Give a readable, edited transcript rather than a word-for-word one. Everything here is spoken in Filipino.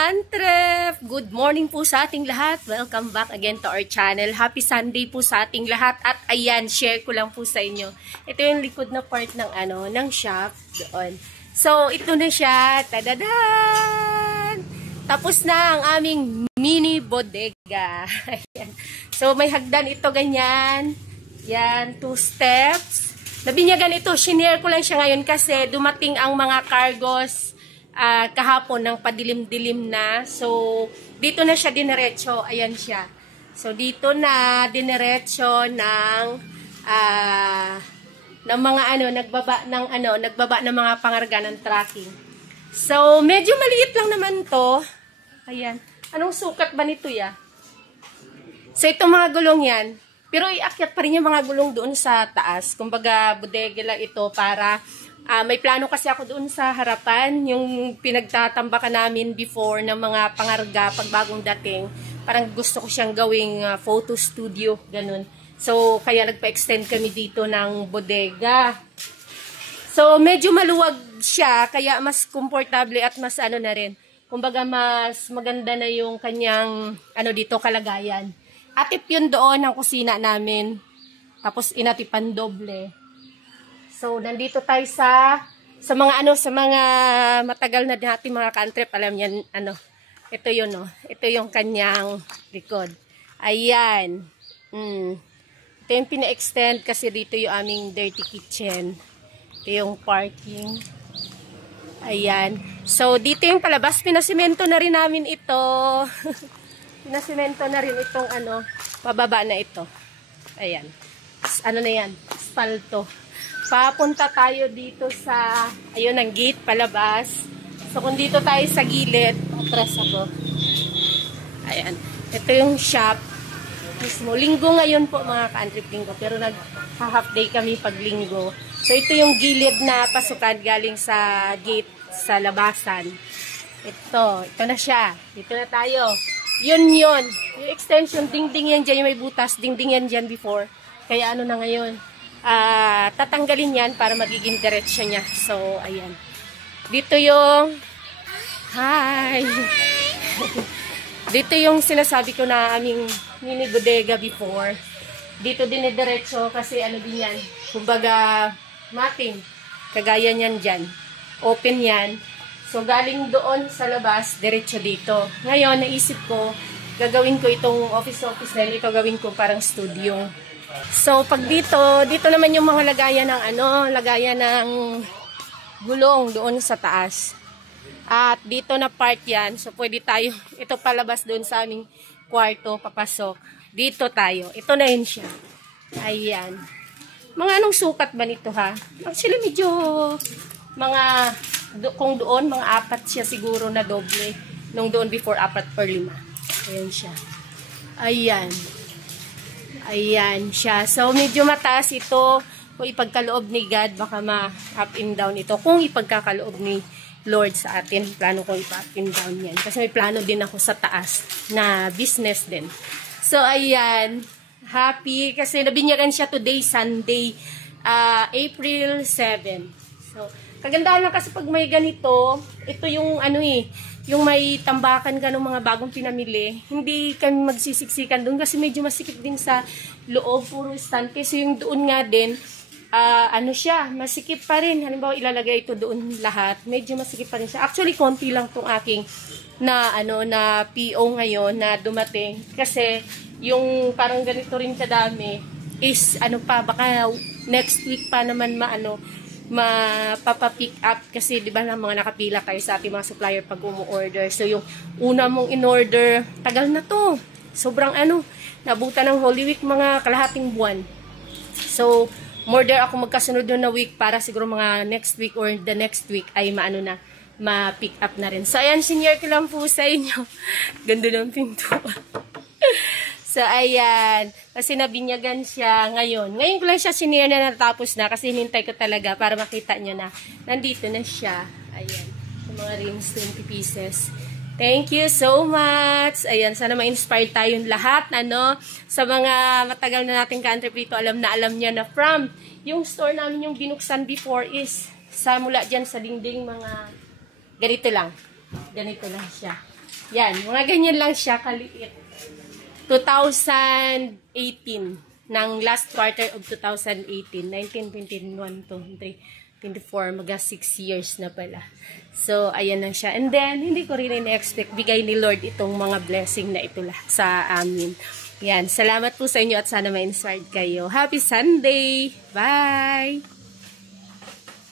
ka-antrep! Good morning po sa ating lahat. Welcome back again to our channel. Happy Sunday po sa ating lahat. At ayan, share ko lang po sa inyo. Ito yung likod na part ng ng shop doon. So, ito na siya. Tadadan! Tapos na ang aming mini bodega. Ayan. So, may hagdan ito ganyan. Yan, 2 steps. Nabinyagan ito. Shinare ko lang siya ngayon kasi dumating ang mga cargos kahapon ng padilim-dilim na. So, dito na siya diniretso. Ayan siya. So, dito na diniretso ng mga nagbaba ng mga pangarga ng tracking. So, medyo maliit lang naman to. Ayan. Anong sukat ba nito ya? So, itong mga gulong yan. Pero iakyat pa rin yung mga gulong doon sa taas. Kumbaga, bodega lang ito para may plano kasi ako doon sa harapan, yung pinagtatambakan namin before ng mga pangarga pag bagong dating. Parang gusto ko siyang gawing photo studio, ganun. So, kaya nagpa-extend kami dito ng bodega. So, medyo maluwag siya, kaya mas komportable at mas na rin. Kumbaga, mas maganda na yung kanyang, dito, kalagayan. Atip yun doon ang kusina namin. Tapos, inatipan doble. So, nandito tayo sa mga matagal na natin mga ka-antrep. Alam yan, ito yun, Ito yung kanyang likod. Ayan. Ito yung pina-extend kasi dito yung aming dirty kitchen. Ito yung parking. Ayan. So, dito yung palabas. Pinasimento na rin namin ito. Pinasimento na rin itong pababa na ito. Ayan. Na yan? Asfalto. Papunta tayo dito sa, ayun ang gate, palabas. So, kung dito tayo sa gilid, atras ako. Ayan. Ito yung shop. Mismo. Linggo ngayon po mga ka-antrep, linggo. Pero nag-half day kami pag linggo. So, ito yung gilid na pasukan galing sa gate, sa labasan. Ito na siya. Dito na tayo. Yun. Yung extension, dingding yan dyan. Yung may butas, dingding yan dyan before. Kaya na ngayon. Tatanggalin yan para magiging diretsyo niya. So, ayan. Dito yung hi! Dito yung sinasabi ko na aming mini bodega before. Dito din diretso kasi din yan. Kumbaga, mating. Kagaya niyan dyan. Open yan. So, galing doon sa labas, diretso dito. Ngayon, naisip ko, gagawin ko itong office na ito, gawin ko parang studio. So, pag dito naman yung mga lagayan ng gulong doon sa taas. At dito na part yan. So, pwede tayo, ito palabas doon sa aming kwarto, papasok. Dito tayo. Ito na yun siya. Ayan. Mga anong sukat ba nito ha? Actually, medyo kung doon, mga 4 siya siguro na doble. Nung doon before 4 or 5. Ayan siya. Ayan. Ayan siya. So, medyo mataas ito. Kung ipagkaloob ni God, baka ma-up and down ito. Kung ipagkakaloob ni Lord sa atin, plano ko ipa-up and down yan. Kasi may plano din ako sa taas na business din. So, ayan. Happy. Kasi nabinyagan siya today, Sunday, April 7. So, kagandahan lang kasi pag may ganito, ito yung yung may tambakan ka ng mga bagong pinamili, hindi kami magsisiksikan doon kasi medyo masikip din sa loob, puro stand. Kasi yung doon nga din, siya, masikip pa rin. Halimbawa, ilalagay ito doon lahat, medyo masikip pa rin siya. Actually, konti lang tong aking na PO ngayon na dumating. Kasi, yung parang ganito rin kadami is, baka next week pa naman mapapick up kasi 'di ba na mga nakapila kayo sa ating mga supplier pag umu-order. So yung una mong in-order, tagal na to. Sobrang nabutan ng Holy Week mga kalahating buwan. So order ako magkasunod na week para siguro mga next week or the next week ay ma-pick up na rin. So ayan, senior ko lang po sa inyo. Ganda ng pintuan. So, ayan. Kasi nabinyagan siya ngayon. Ngayon ko lang siya sinir na natapos na kasi hinintay ko talaga para makita nyo na nandito na siya. Ayan. Yung mga rings, 20 pieces. Thank you so much. Ayan, sana ma-inspire tayong lahat. Sa mga matagal na nating ka-antrep dito, alam niya na from yung store namin yung binuksan before is sa mula dyan sa dingding mga ganito lang. Ganito lang siya. Yan, mga ganyan lang siya kaliit. 2018, ng last quarter of 2018, 19, 21, 23, 24, mga 6 years na pala. So, ayan lang siya. And then, hindi ko rin in-expect, bigay ni Lord itong mga blessing na ito sa amin. Yan, salamat po sa inyo at sana ma-inspired kayo. Happy Sunday! Bye!